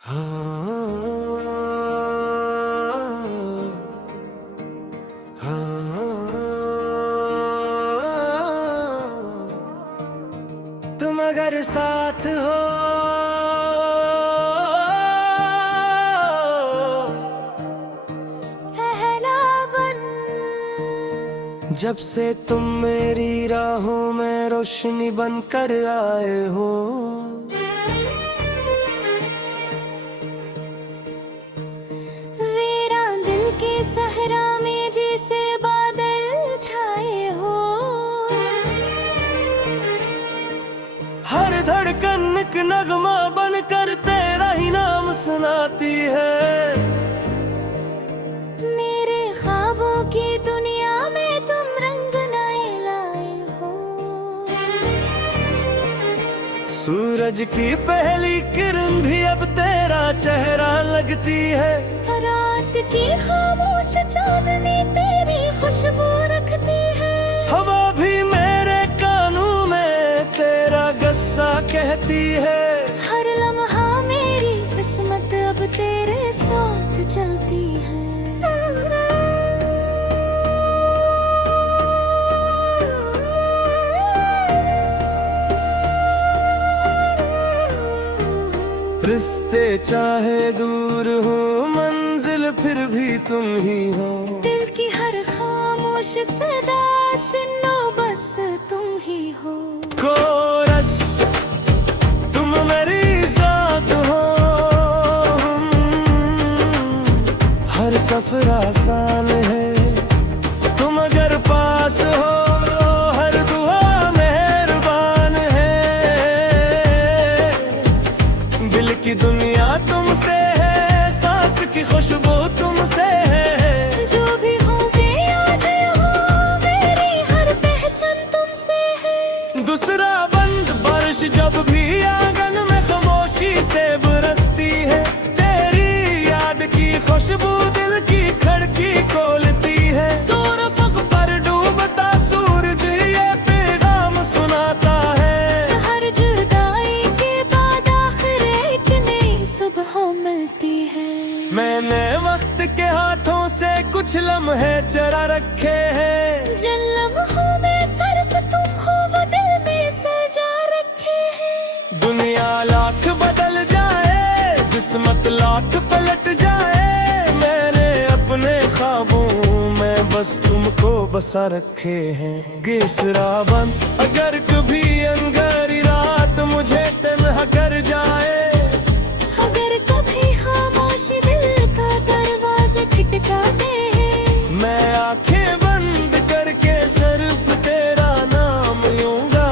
तुम अगर साथ हो पहला बन, जब से तुम मेरी राहों में रोशनी बनकर आए हो। वीरान दिल के सहरा में जैसे बादल छाए हो। हर धड़कन एक नगमा बनकर तेरा ही नाम सुनाती है। मेरे ख्वाबों की दुनिया में तुम रंग नए लाए हो। सूरज की पहली किरण भी अब तेरा चेहरा लगती है। रात की खामोश चांदनी तेरी खुशबू रखती है। हवा भी मेरे कानों में तेरा गस्सा कहती है। हर लम्हा मेरी किस्मत अब तेरे साथ चलती है। रिश्ते चाहे दूर हो, मंजिल फिर भी तुम ही हो। दिल की हर खामोश सदा सुन लो, बस तुम ही हो। कोरस तुम मेरी साथ हो। हर सफर आसान है तुम अगर पास हो। हर दुआ मेहरबान है। दिल की दुनिया तुमसे है, सांस की खुशबू तुमसे है। जो भी हो बेयाद हो, मेरी हर पहचान तुमसे है। दूसरा बंद बारिश जब भी आंगन में खामोशी से बरसती है। तेरी याद की खुशबू दिल की खिड़की खोलती है। दो रफ़क़ पर डूबता सूरज ये पैगाम सुनाता है। हर जुदाई के बाद आखिर एक नई सुबह मिलती है। मैंने वक्त के हाथों से कुछ लम्हे चरा रखे हैं। जिन लम्हों में सिर्फ तुम हो वो दिल में सजा रखे हैं। दुनिया लाख बदल जाए, किस्मत लाख पलट जाए, मैंने अपने ख्वाबों में बस तुमको बसा रखे हैं। गेसरा बंद अगर कभी अंगारी रात मुझे तन्हा कर जाए। अगर कभी खामोशी दिल का दरवाजा खटकाते हैं। मैं आंखें बंद करके सिर्फ तेरा नाम लूंगा।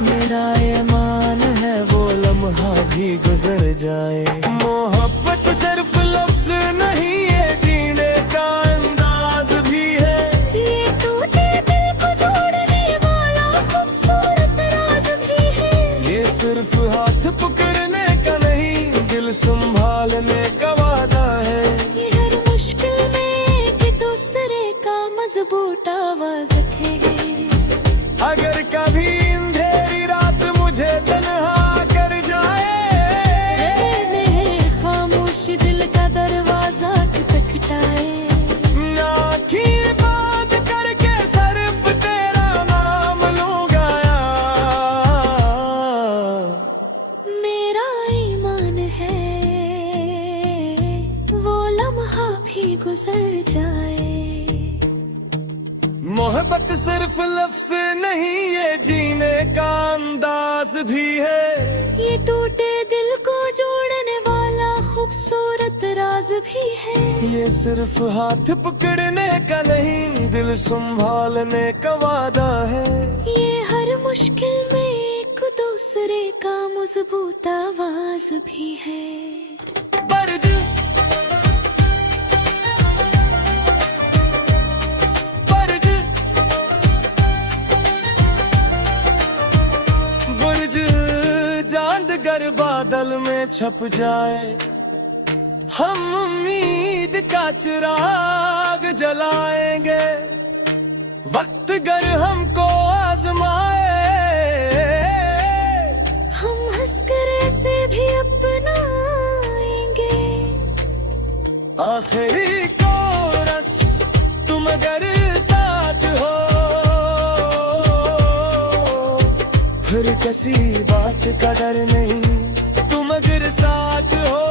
मेरा ईमान है वो लम्हा भी गुजर जाए। मोहब्बत सिर्फ लफ्ज नहीं है, जीने का अंदाज भी है। ये टूटे दिल को जोड़ने वाला खूबसूरत राज भी है। ये सिर्फ हाथ पकड़ने का नहीं, दिल संभालने का वादा है। ये हर मुश्किल में एक दूसरे का मजबूत आवाज है। अगर कभी अंधेरी रात मुझे तन्हा कर जाए। खामोश दिल का दरवाजा खटखटाए। आँखें बंद करके सिर्फ तेरा नाम लूंगा। मेरा ईमान है वो लम्हा भी गुजर जाए। मोहब्बत सिर्फ लफ्ज नहीं, ये जीने का अंदाज भी है। ये टूटे दिल को जोड़ने वाला खूबसूरत राज भी है। ये सिर्फ हाथ पकड़ने का नहीं, दिल संभालने का वादा है। ये हर मुश्किल में एक दूसरे का मजबूत आवाज भी है। बरज बरज बुर्ज चांद गर बादल में छप जाए। हम उम्मीद का चिराग जलाएंगे। वक्त गर हमको आजमाए। हम हंसकर ऐसे भी अपनाएंगे। आखिरी कोरस तुम अगर साथ हो, फिर किसी बात का डर नहीं। तुम अगर साथ हो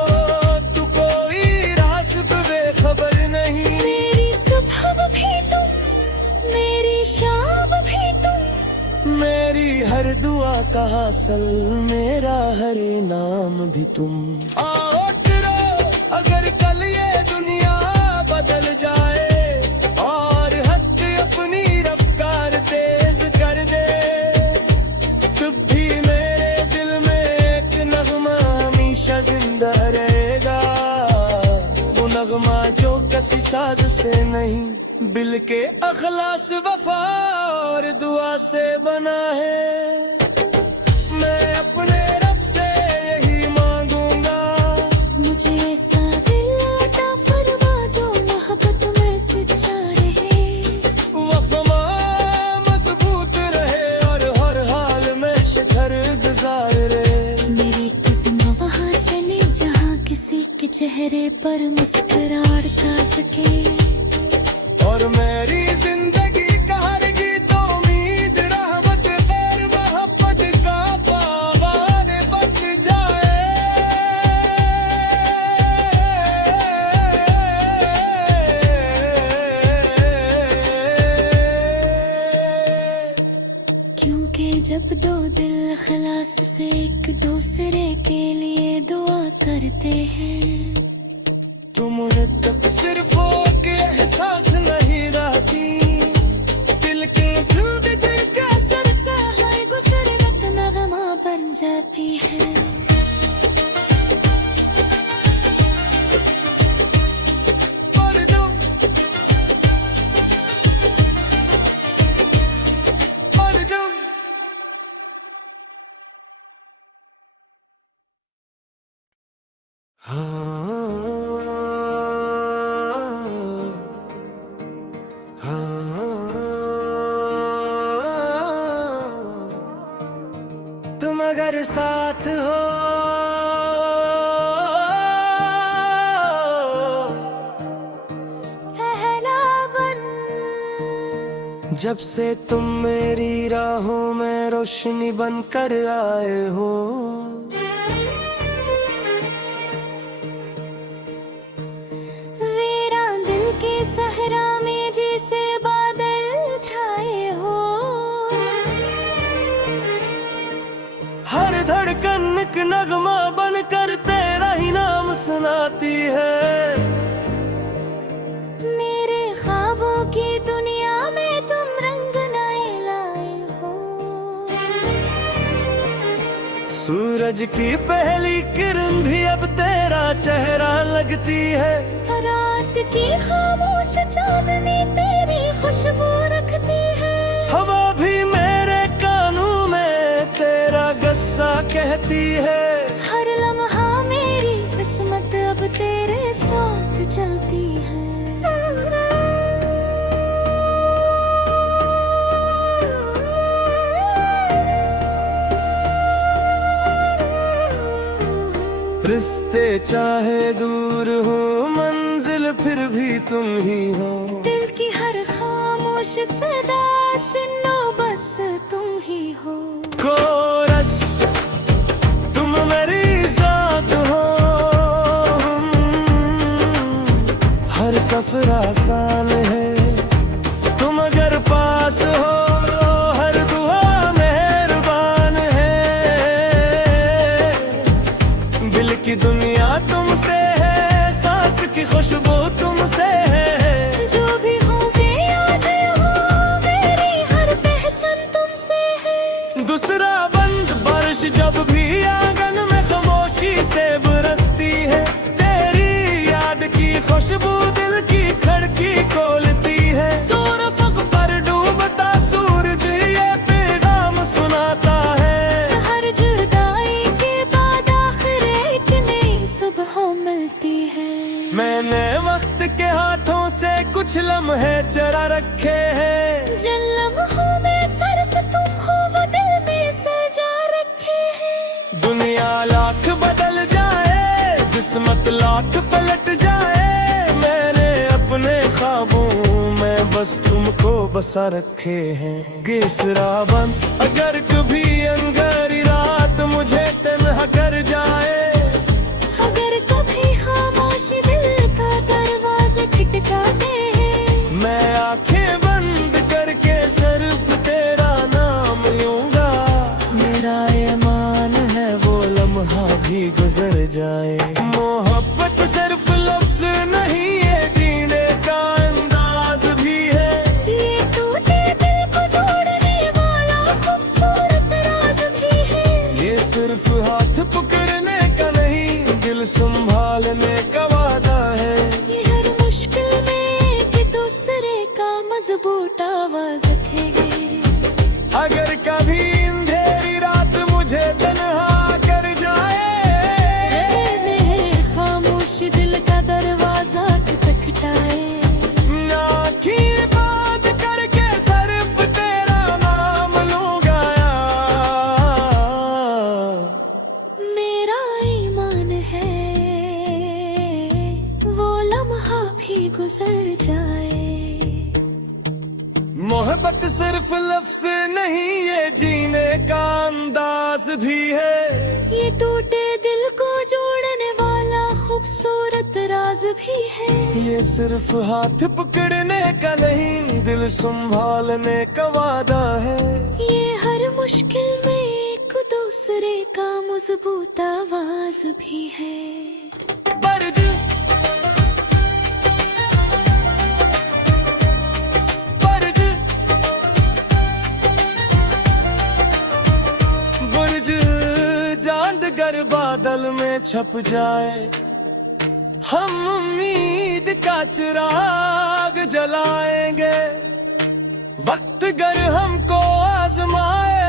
तो कोई रास पे बेखबर नहीं। मेरी सुबह भी तुम, मेरी शाम भी तुम, मेरी हर दुआ का हासिल, मेरा हर नाम भी तुम। आओ उठो अगर कल ये दुनिया बदल जाए और हक अपनी रफ्तार तेज कर दे, तब भी मेरे दिल में एक नगमा हमेशा जिंदा रहेगा। वो नगमा जो किसी साज से नहीं, दिल के अखलास वफा और दुआ से बना है। मैं अपने रब से यही मांगूंगा, मुझे ऐसा दिल अता फरमा जो मोहब्बत में सच्चा रहे। वफा मजबूत रहे और हर हाल में शिखर गुजारे। मेरे कदम वहाँ चले जहाँ किसी के चेहरे पर मुस्कुराहट आ सके। और मेरी जिंदगी का हर गीत उम्मीद रहमत और मोहब्बत का पावार बन जाए। क्योंकि जब दो दिल खलास से एक दूसरे के लिए दुआ करते हैं, तुम उन्हें तक सिर्फ के एहसास नहीं रहती। दिल के जिंदगी का सरसाए गुजरत नगमा बन जाती है। पर तुम तुम अगर साथ हो, पहला बन, जब से तुम मेरी राहों में रोशनी बनकर आए हो। वीरान दिल के सहरा में जैसे बादल छाए हो। हर धड़कन एक नगमा बनकर तेरा ही नाम सुनाती है। मेरे ख्वाबों की दुनिया में तुम रंग नए लाए हो। सूरज की पहली किरण भी अब तेरा चेहरा लगती है। रात की खामोश चांदनी तेरी खुशबू रखती है। हवा भी मेरे कानों में तेरा गस्सा कहती है। हर लम्हा मेरी किस्मत अब तेरे साथ चलती है। रिश्ते चाहे दूर हो, मंजिल फिर भी तुम ही हो। दिल की हर खामोश सदा सुनो बस तुम ही हो। कोरस तुम मेरी साथ हो, हर सफर आसान है तुम अगर पास हो। हर दुआ मेहरबान है, दिल की दुनिया तुमसे है, सांस की खुशबू तुमसे है। जो भी हो मैं आज हो, मेरी हर पहचान तुमसे है। दूसरा बंद बारिश जब भी आंगन में खामोशी से बरसती है। तेरी याद की खुशबू दिल की खिड़की खोलती है। दो रफ़क़ पर डूबता सूरज ये पैगाम सुनाता है। हर जुदाई के बाद आखिर एक नई सुबह मिलती है। मैंने वक्त के हाथों से कुछ लम्हे चरा रखे हैं। जिन लम्हों में सिर्फ तुम हो वो दिल में सजा रखे हैं। दुनिया लाख बदल जाए, किस्मत लाख पलट जाए, तुमको बसा रखे हैं। गिसरा बंद अगर कभी अंधेरी रात मुझे तन्हा कर जाए, अगर कभी खामोश दिल का दरवाजा खटकाते हैं, मैं आंखें बंद करके सिर्फ तेरा नाम लूंगा। मेरा ईमान है वो लम्हा भी गुजर जाए। मोहब्बत सिर्फ लफ्ज नहीं है, जीने का अंदाज भी है। ये टूटे दिल को जोड़ने वाला खूबसूरत राज भी है। ये सिर्फ हाथ पकड़ने का नहीं, दिल संभालने का वादा है। ये हर मुश्किल में एक दूसरे का मजबूत आवाज है। अगर कभी अंधेरी रात मुझे तन्हा कर जाए, मैंने खामोश दिल का दरवाजा खटखटाए, आँखें बंद करके सिर्फ तेरा नाम लूंगा। मेरा ईमान है वो लम्हा भी गुजर जाए। मोहब्बत सिर्फ लफ्ज नहीं, ये जीने का अंदाज भी है। ये टूटे दिल को जोड़ने वाला खूबसूरत राज भी है। ये सिर्फ हाथ पकड़ने का नहीं, दिल संभालने का वादा है। ये हर मुश्किल में एक दूसरे का मजबूत आवाज भी है। बरज बरज बुर्ज चांद गर बादल में छप जाए, हम उम्मीद का चिराग जलाएंगे। वक्त गर हमको आजमाए,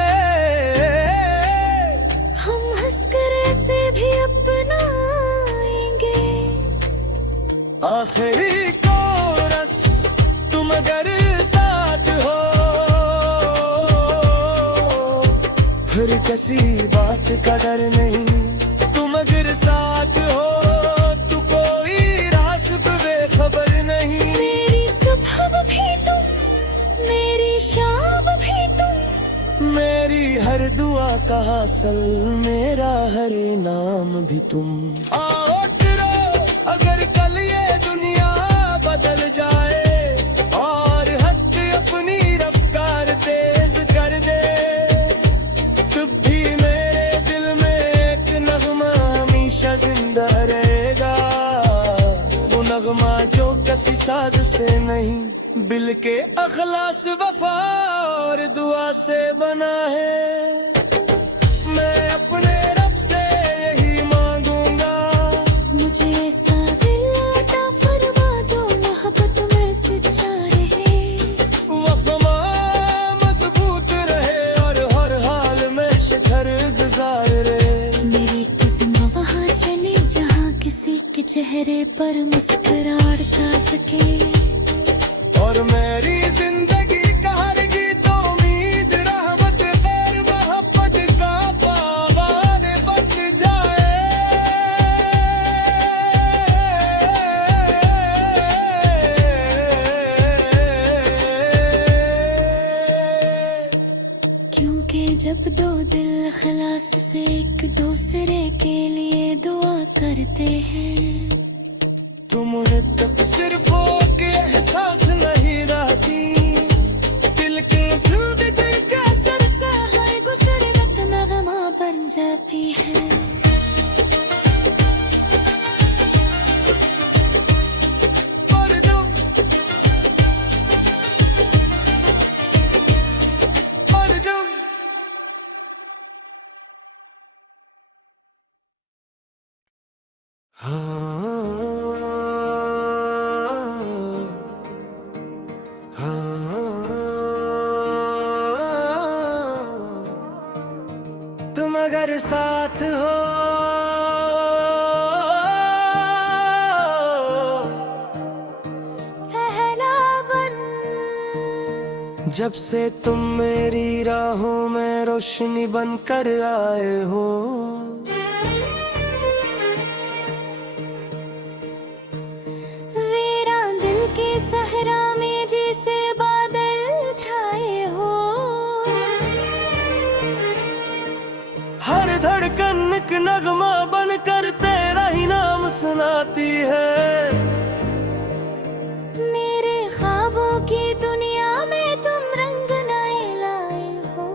हम हंसकर ऐसे भी अपनाएंगे। आखिरी कोरस तुम अगर साथ हो, फिर किसी बात का डर नहीं। तुम अगर साथ हो तो कोई रास पे बेखबर नहीं। मेरी सुबह भी तुम, मेरी शाम भी तुम, मेरी हर दुआ का हासिल, मेरा हर नाम भी तुम। आओ फिरो अगर कल ये दुनिया बदल जाए, और हद अपनी रफ्तार तेज कर दे, तब भी मेरे दिल में एक नगमा हमेशा जिंदा रहेगा। वो नगमा जो किसी साज से नहीं, दिल के अखलास वफा और दुआ से बना है। मैं अपने रब से यही मांगूंगा, मुझे ऐसा दिल अता फरमा जो मोहब्बत में सच्चा रहे। वफा मजबूत रहे और हर हाल में शिखर गुजारे। मेरी कदम वहाँ चले जहाँ किसी के चेहरे पर मुस्कुराहट आ सके। और मेरी जिंदगी का हर गीत उम्मीद रहमत और मोहब्बत का पावार बन जाए। क्योंकि जब दो दिल खलास से एक दूसरे के लिए दुआ करते हैं, तुम उन्हें तक सिर्फ के एहसास नहीं रहती। दिल के दिल का सरसा है गुजरत नगमा बन जाती है। तुम अगर साथ हो पहला बन, जब से तुम मेरी राहों में रोशनी बनकर आए हो। वीरान दिल के सहरा में जैसे बादल नगमा बनकर तेरा ही नाम सुनाती है। मेरे ख्वाबों की दुनिया में तुम रंग नए लाए हो।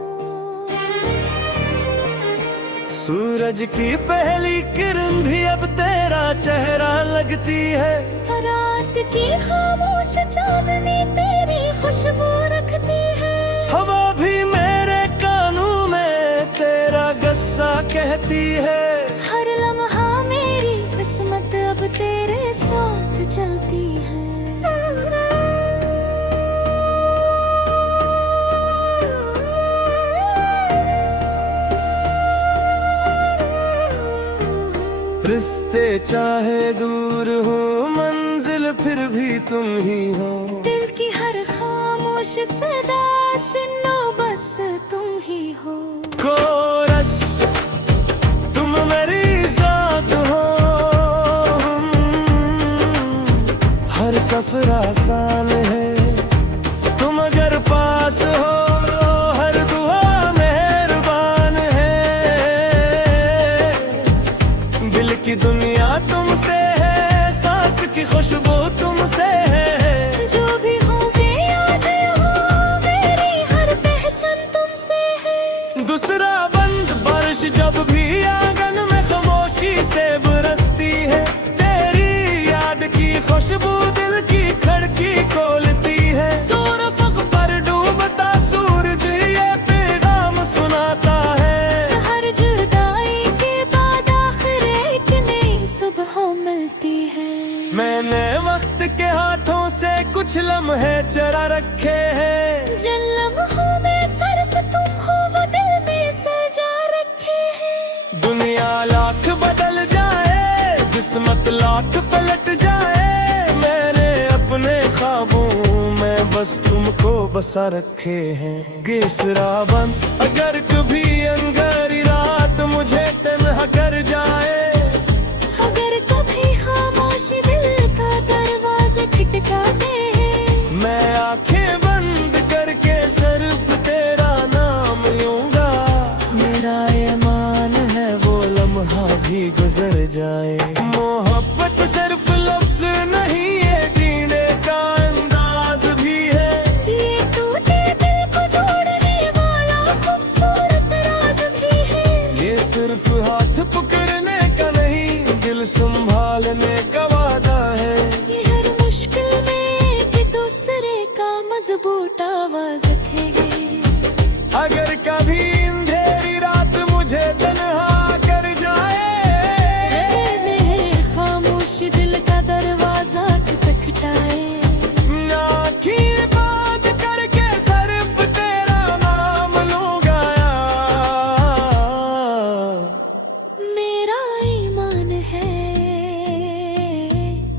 सूरज की पहली किरण भी अब तेरा चेहरा लगती है। रात की खामोश चांदनी तेरी खुशबू रखती है। हवा भी मेरे कानों में तेरा गस्सा कहती है। हर लम्हा मेरी किस्मत अब तेरे साथ चलती है। रिश्ते चाहे दूर हो, मंजिल फिर भी तुम ही हो। दिल की हर खामोश सदा सुनो बस तुम ही हो। कोरस तुम मेरी जात हो। हर सफर आसान है तुम अगर पास हो। हर दुआ मेहरबान है। दिल की दुनिया तुमसे है, सांस की खुशबू तुमसे है। जो भी हो मैं आज हूँ, मेरी हर पहचान तुमसे है। दूसरा बंद बारिश जब भी आंगन में खामोशी से बरसती है। तेरी याद की खुशबू दिल की खिड़की खोलती है। दो रफ़क़ पर डूबता सूरज ये पैगाम सुनाता है। हर जुदाई के बाद आखिर एक नई सुबह मिलती है। मैंने वक्त के हाथों से कुछ लम्हे चरा रखे हैं। जिन लम्हों में सिर्फ तुम हो वो दिल में सजा रखे हैं। दुनिया लाख बदल जाए, किस्मत लाख पलट जाए, मैंने अपने ख्वाबों में बस तुमको बसा रखे हैं। गेसरा बंद अगर कभी अंगारी रात मुझे तन्हा कर जाए। अगर कभी खामोशी दिल का दरवाजा खटकाते हैं। मैं आंखें बंद करके सिर्फ तेरा नाम लूंगा। मेरा ईमान है वो लम्हा भी गुजर जाए। मोहब्बत सिर्फ लफ्ज नहीं है, जीने का अंदाज भी है। ये टूटे दिल को जोड़ने वाला खूबसूरत राज भी है। ये सिर्फ हाथ पकड़ने का नहीं, दिल संभालने का वादा है। ये हर मुश्किल में एक दूसरे का मजबूत आवाज है। अगर कभी अंधेरी रात मुझे तन्हा कर जाए। खामोश दिल का दरवाजा खटखटाए। आँखें बंद करके सिर्फ तेरा नाम लूंगा। मेरा ईमान है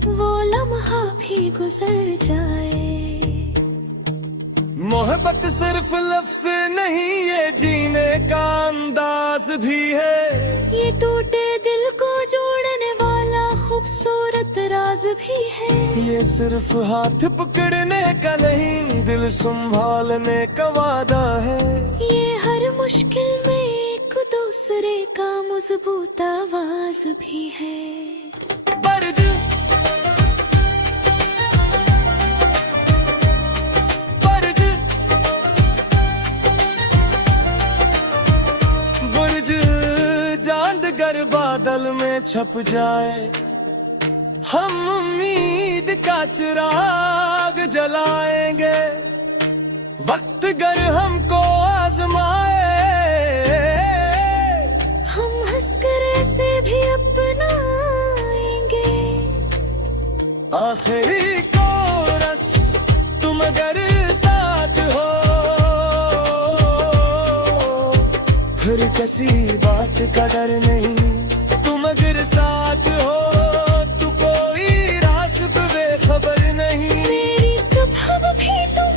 वो लम्हा भी गुजर जाए। मोहब्बत सिर्फ लफ्ज नहीं, ये जीने का अंदाज भी है। ये टूटे दिल को जोड़ने वाला खूबसूरत राज भी है। ये सिर्फ हाथ पकड़ने का नहीं, दिल संभालने का वादा है। ये हर मुश्किल में एक दूसरे का मजबूत आवाज भी है। बरज बरज बुर्ज चांद गर बादल में छप जाए। हम उम्मीद का चिराग जलाएंगे। वक्त गर हमको आजमाए। हम हंसकर ऐसे भी अपनाएंगे। आखिरी कोरस तुम अगर साथ हो, फिर किसी बात का डर नहीं। तुम अगर साथ हो तो कोई रास पे बेखबर नहीं। मेरी सुबह भी तुम,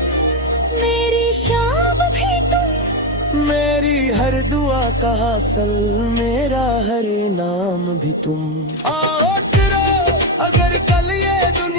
मेरी शाम भी तुम। मेरी हर दुआ का हासिल, मेरा हर नाम भी तुम। आओ उठो अगर कल ये दुनिया